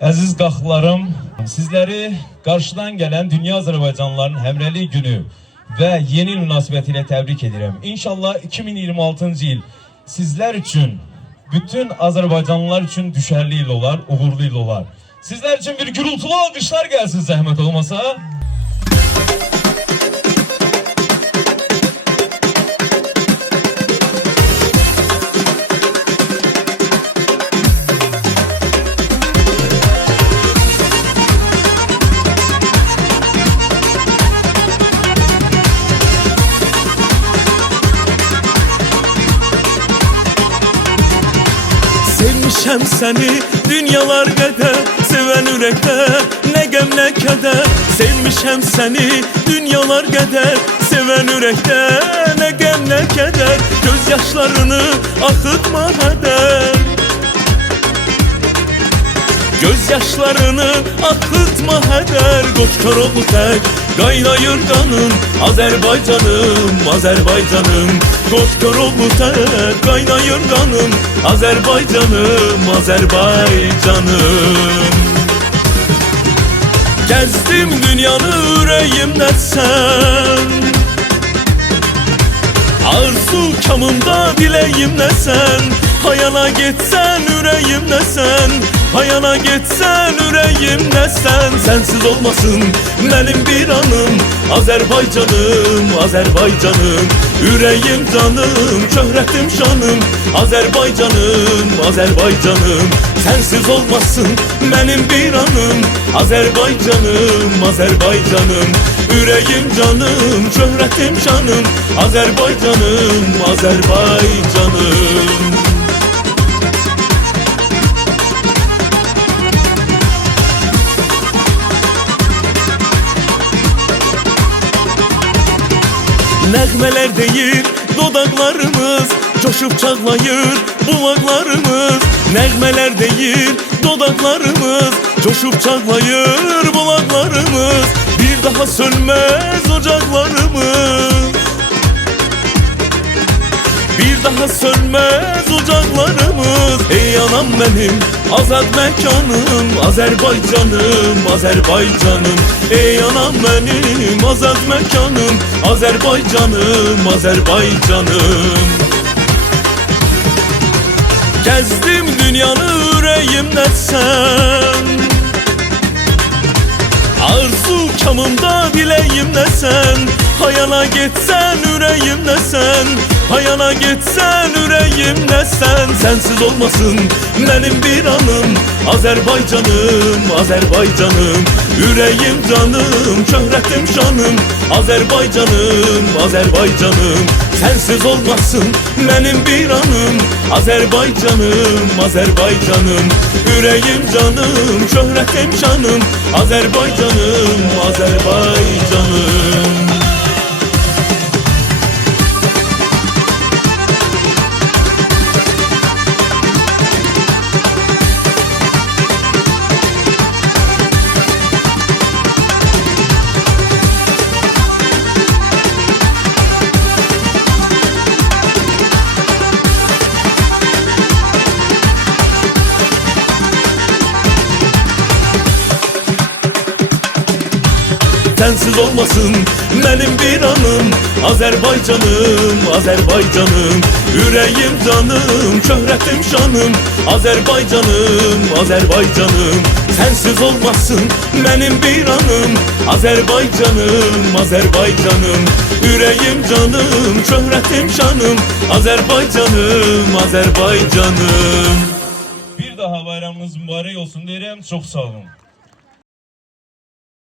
Əziz qaxlarım, sizləri qarşıdan gələn Dünya Azərbaycanlıların Həmrəylik Günü və yeni il münasibətilə təbrik edirəm. İnşallah 2026-cı il sizlər üçün, bütün Azərbaycanlılar üçün düşərli il olar, uğurlu il olar. Sizlər üçün bir gürültülü alqışlar gəlsin zəhmət olmasa. Sevmişəm səni dünyalar qədər, sevən ürəkdə nə qəm nə kədər. Sevmişəm səni dünyalar qədər, sevən ürəkdə nə qəm nə kədər. Göz yaşlarını axıtma hədər, göz yaşlarını axıtma hədər. Qoç Koroğlu tək qaynayır qanım, Azərbaycanım, Azərbaycanım. Qoç Koroğlu tək qaynayır qanım, Azərbaycanım, Azərbaycanım. Gəzdim dünyanı ürəyimdə sən, arzu kamımda diləyimdə sən. Hayana getsən ürəyimdə sən, hayana getsən ürəyimdə sən. Sensiz olmasın mənim bir anım, Azərbaycanım, Azərbaycanım. Ürəyim canım, şöhrətim şanım, Azərbaycanım, Azərbaycanım. Sensiz olmasın mənim bir anım, Azərbaycanım, Azərbaycanım. Ürəyim canım, şöhrətim şanım, Azərbaycanım, Azərbaycanım. Nəğmələr deyir dodaqlarımız, coşub çağlayır bulaqlarımız. Nəğmələr deyir dodaqlarımız, coşub çağlayır bulaqlarımız. Bir daha sönməz ocaqlarımız, bir daha sönməz ocaqlarımız. Ey anam mənim, azad məkanım, Azərbaycanım, Azərbaycanım. Ey anam mənim, azad məkanım, Azərbaycanım, Azərbaycanım. Gəzdim dünyanı ürəyimdə sən, arzu kamımda diləyimdə sən. Hayana getsən ürəyimdə sən, hayana getsən ürəyimdə sən. Sensiz olmasın mənim bir anım, Azərbaycanım, Azərbaycanım. Ürəyim canım, şöhrətim şanım, Azərbaycanım, Azərbaycanım. Sensiz olmasın mənim bir anım, Azərbaycanım, Azərbaycanım. Ürəyim canım, şöhrətim şanım, Azərbaycanım, Azərbaycanım. Sensiz olmasın mənim bir anım, Azərbaycanım, Azərbaycanım. Ürəyim canım, şöhrətim şanım, Azərbaycanım, Azərbaycanım. Sensiz olmasın mənim bir anım, Azərbaycanım, Azərbaycanım. Ürəyim canım, şöhrətim şanım, Azərbaycanım, Azərbaycanım. Bir daha bayramınız mübarək olsun deyirəm, çox sağ olun.